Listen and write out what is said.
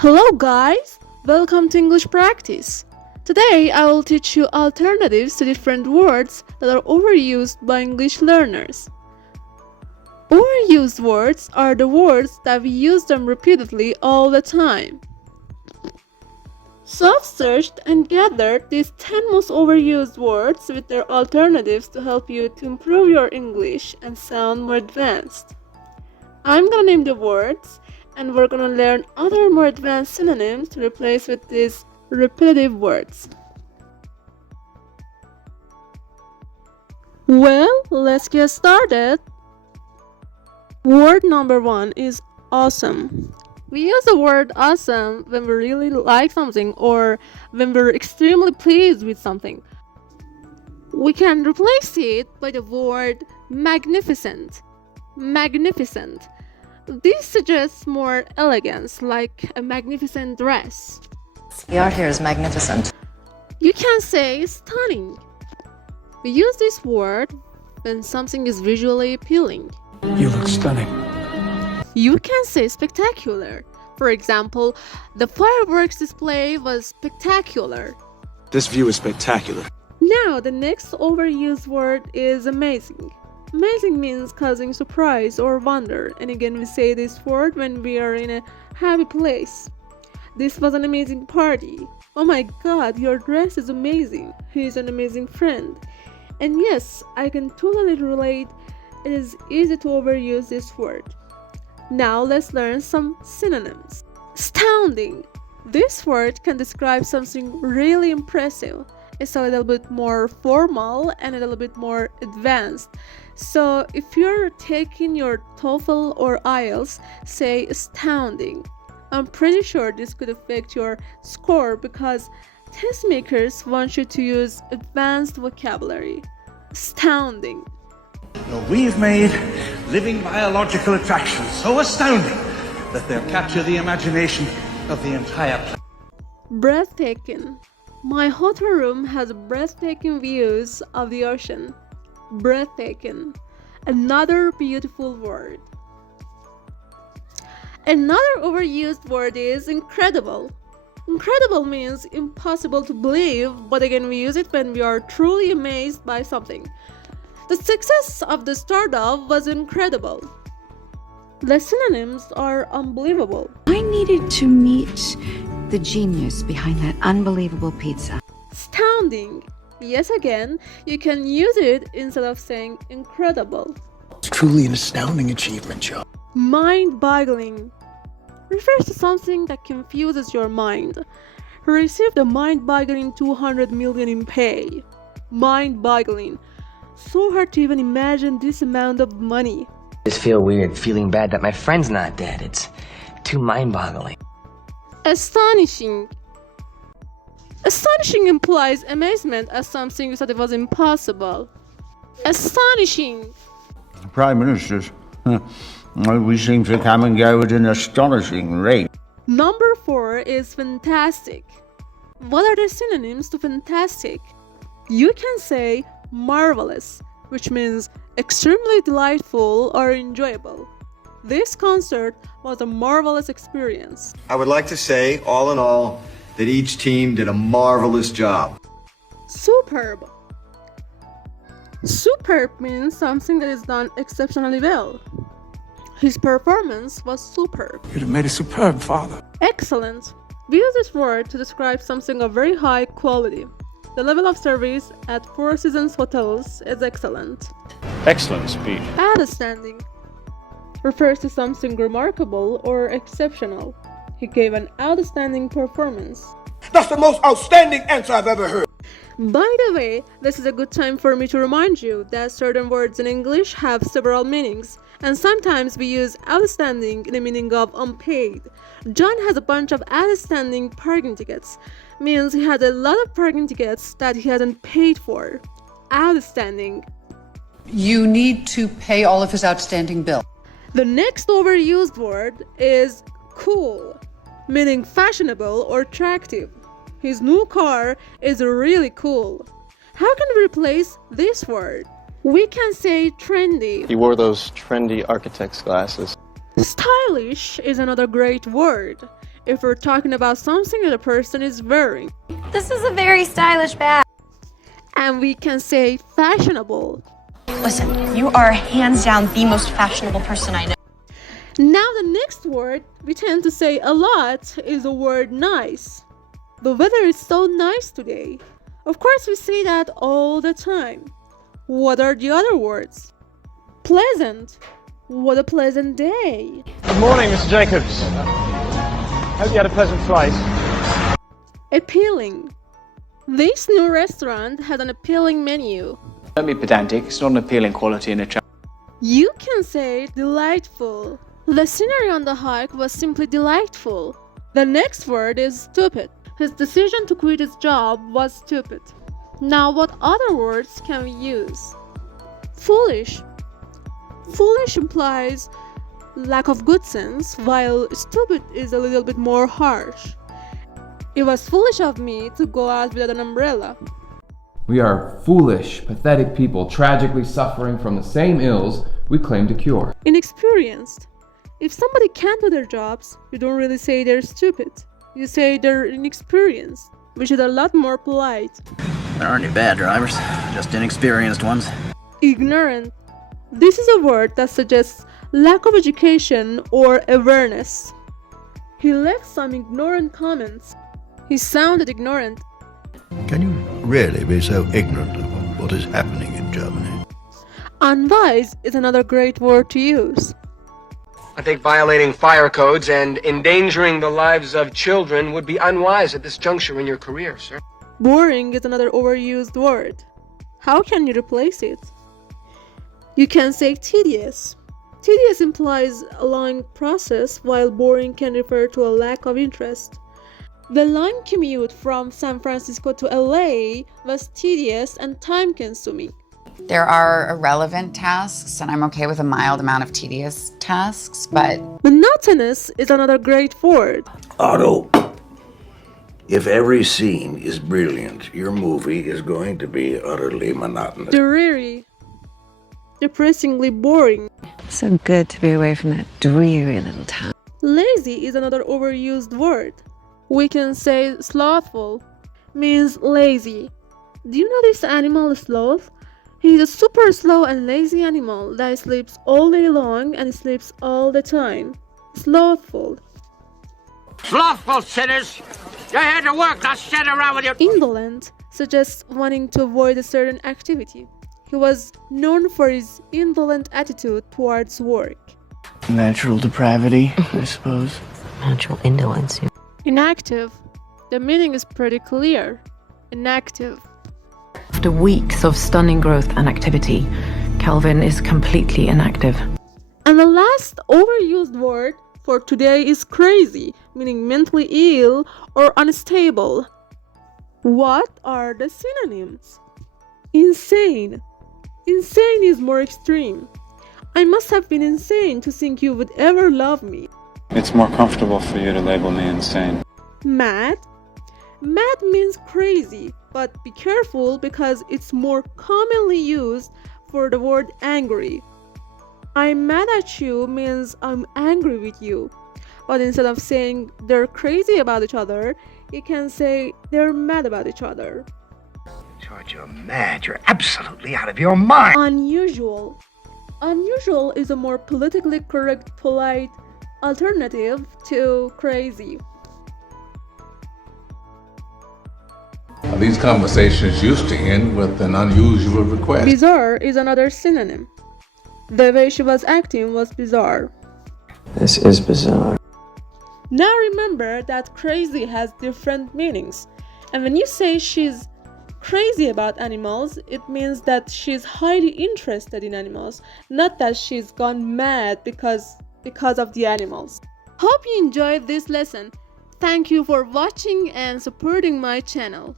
Hello guys, welcome to English practice. Today I will teach you alternatives to different words that are overused by English learners. Overused words are the words that we use them repeatedly all the time. So I've searched and gathered these 10 most overused words with their alternatives to help you to improve your English and sound more advanced. I'm gonna name the words and we're gonna learn other more advanced synonyms to replace with these repetitive words. Well, let's get started. Word number 1 is awesome. We use the word awesome when we really like something or when we're extremely pleased with something. We can replace it by the word magnificent. Magnificent. This suggests more elegance, like a magnificent dress. The art here is magnificent. You can say stunning. We use this word when something is visually appealing. You look stunning. You can say spectacular. For example, the fireworks display was spectacular. This view is spectacular. Now, the next overused word is amazing. Amazing means causing surprise or wonder, and again we say this word when we are in a happy place. This was an amazing party. Oh my god, your dress is amazing. He is an amazing friend. And yes, I can totally relate. It is easy to overuse this word. Now let's learn some synonyms. Astounding. This word can describe something really impressive. It's a little bit more formal and a little bit more advanced. So if you're taking your TOEFL or IELTS, say astounding. I'm pretty sure this could affect your score because test makers want you to use advanced vocabulary. Astounding. We've made living biological attractions so astounding that they'll capture the imagination of the entire planet. Breathtaking. My hotel room has breathtaking views of the ocean. Breathtaking. Another beautiful word. Another overused word is incredible. Incredible means impossible to believe, but again we use it when we are truly amazed by something. The success of the startup was incredible. The synonyms are unbelievable. I needed to meet the genius behind that unbelievable pizza. Astounding. Yes, again, you can use it instead of saying incredible. It's truly an astounding achievement, Joe. Mind-boggling. Refers to something that confuses your mind. He received a mind-boggling 200 million in pay. Mind-boggling. So hard to even imagine this amount of money. I just feel weird feeling bad that my friend's not dead. It's too mind-boggling. Astonishing. Astonishing implies amazement as something you thought it was impossible. Astonishing. Prime Ministers, we seem to come and go at an astonishing rate. Number 4 is fantastic. What are the synonyms to fantastic? You can say marvelous, which means extremely delightful or enjoyable. This concert was a marvelous experience. I would like to say, all in all, that each team did a marvelous job. Superb. Superb means something that is done exceptionally well. His performance was superb. You'd have made a superb father. Excellent. We use this word to describe something of very high quality. The level of service at Four Seasons hotels is excellent. Excellent speech. Outstanding refers to something remarkable or exceptional. He gave an outstanding performance. That's the most outstanding answer I've ever heard. By the way, this is a good time for me to remind you that certain words in English have several meanings, and sometimes we use outstanding in the meaning of unpaid. John has a bunch of outstanding parking tickets. Means he had a lot of parking tickets that he hadn't paid for. Outstanding. You need to pay all of his outstanding bills. The next overused word is cool, meaning fashionable or attractive. His new car is really cool. How can we replace this word? We can say trendy. He wore those trendy architect's glasses. Stylish is another great word. if we're talking about something that a person is wearing. This is a very stylish bag. And we can say fashionable. Listen, you are hands down the most fashionable person I know. Now the next word we tend to say a lot is the word nice. The weather is so nice today. Of course we say that all the time. What are the other words? Pleasant. What a pleasant day. Good morning, Mr. Jacobs. Hope you had a pleasant flight. Appealing. This new restaurant has an appealing menu. Don't be pedantic, it's not an appealing quality in a travel. You can say delightful. The scenery on the hike was simply delightful. The next word is stupid. His decision to quit his job was stupid. Now what other words can we use? Foolish. Foolish implies lack of good sense, while stupid is a little bit more harsh. It was foolish of me to go out without an umbrella. We are foolish, pathetic people tragically suffering from the same ills we claim to cure. Inexperienced. If somebody can't do their jobs, you don't really say they're stupid. You say they're inexperienced, which is a lot more polite. There aren't any bad drivers, just inexperienced ones. Ignorant. This is a word that suggests lack of education or awareness. He left some ignorant comments. He sounded ignorant. Can you really be so ignorant of what is happening in Germany? Unwise is another great word to use. I think violating fire codes and endangering the lives of children would be unwise at this juncture in your career, sir. Boring is another overused word. How can you replace it? You can say tedious. Tedious implies a long process, while boring can refer to a lack of interest. The long commute from San Francisco to LA was tedious and time-consuming. There are irrelevant tasks, and I'm okay with a mild amount of tedious tasks, but Monotonous is another great word. Otto, if every scene is brilliant, your movie is going to be utterly monotonous. Dreary. Depressingly boring. so good to be away from that dreary little town. Lazy is another overused word. We can say slothful means lazy. Do you know this animal is sloth? He's a super slow and lazy animal that sleeps all day long and sleeps all the time. Slothful. Slothful sinners! You're here to work, not sit around with your... Indolent suggests wanting to avoid a certain activity. He was known for his indolent attitude towards work. Natural depravity, I suppose. Natural indolence. Inactive. The meaning is pretty clear. Inactive. After weeks of stunning growth and activity, Calvin is completely inactive. And the last overused word for today is crazy, meaning mentally ill or unstable. What are the synonyms? Insane. Insane is more extreme. I must have been insane to think you would ever love me. It's more comfortable for you to label me insane. Mad. Mad means crazy, but be careful because it's more commonly used for the word angry. I'm mad at you means I'm angry with you. But instead of saying they're crazy about each other, you can say they're mad about each other. George, you're mad. You're absolutely out of your mind. Unusual. Unusual is a more politically correct, polite alternative to crazy. These conversations used to end with an unusual request. Bizarre is another synonym. The way she was acting was bizarre. This is bizarre. Now remember that crazy has different meanings. And when you say she's crazy about animals, it means that she's highly interested in animals, not that she's gone mad because of the animals. Hope you enjoyed this lesson. Thank you for watching and supporting my channel.